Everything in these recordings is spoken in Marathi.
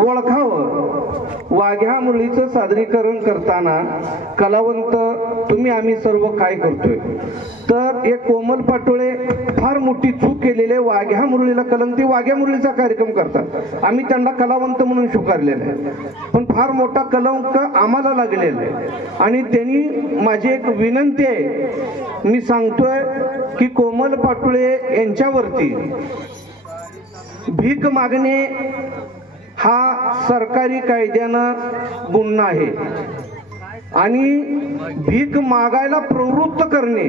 ओळखावं। वाघ्या मुरळीचं सादरीकरण करताना कलावंत तुम्ही आम्ही सर्व काय करतोय तर एक कोमल पाटोळे फार मोठी चूक केलेले वाघ्या मुरळीला कलंक वाघ्या मुरळीचा कार्यक्रम करतात। आम्ही त्यांना कलावंत म्हणून स्वीकारलेलं आहे, पण फार मोठा कलंक आम्हाला लागलेला आहे। आणि त्यांनी माझी एक विनंती आहे, मी सांगतोय की कोमल पाटोळे यांच्यावरती भीक मागणे हा सरकारी कायद्यानं गुन्हा आहे आणि भीक मागायला प्रवृत्त करणे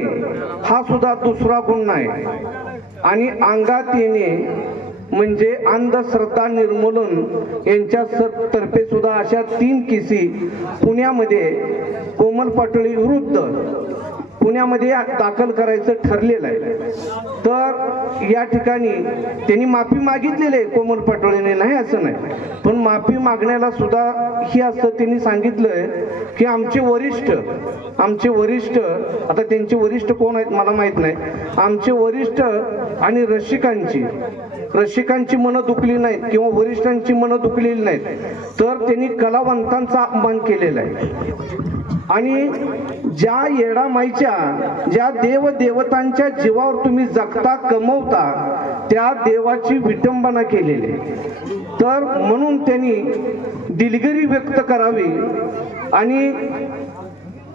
हा सुद्धा दुसरा गुन्हा आहे। आणि अंगात येणे म्हणजे अंधश्रद्धा निर्मूलन यांच्या तर्फे सुद्धा अशा 3 केसी पुण्यामध्ये कोमल पाटोळे विरुद्ध पुण्यामध्ये दाखल करायचं ठरलेलं आहे। तर या ठिकाणी त्यांनी माफी मागितलेली आहे कोमल पाटोळेने, नाही असं नाही, पण माफी मागण्याला सुद्धा ही असं त्यांनी सांगितलंय की आमचे वरिष्ठ आता त्यांचे वरिष्ठ कोण आहेत मला माहित नाही, आमचे वरिष्ठ आणि रसिकांची मनं दुखली नाहीत किंवा वरिष्ठांची मनं दुखलेली नाहीत, तर त्यांनी कलावंतांचा अपमान केलेला आहे। आणि ज्या येडामाईच्या ज्या देवदेवतांच्या जीवावर तुम्ही जगता कमवता त्या देवाची विटंबना केलेली, तर म्हणून त्यांनी दिलगिरी व्यक्त करावी आणि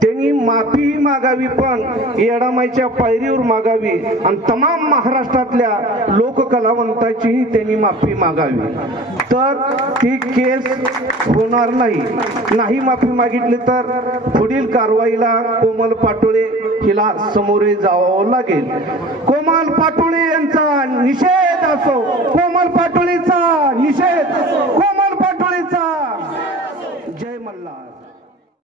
त्यांनी माफी मागावी, पण येडामाईच्या पायरीवर मागावी आणि तमाम महाराष्ट्रातल्या लोककलावंताचीही त्यांनी माफी मागावी, तर ती केस होणार नाही माफी मागितली तर पुढील कारवाईला कोमल पाटोळे हिला समोरे जावं लागेल। कोमल पाटोळे यांचा निषेध असो, कोमल पाटोळेचा निषेध, कोमल पाटोळेचा जय मल्हार।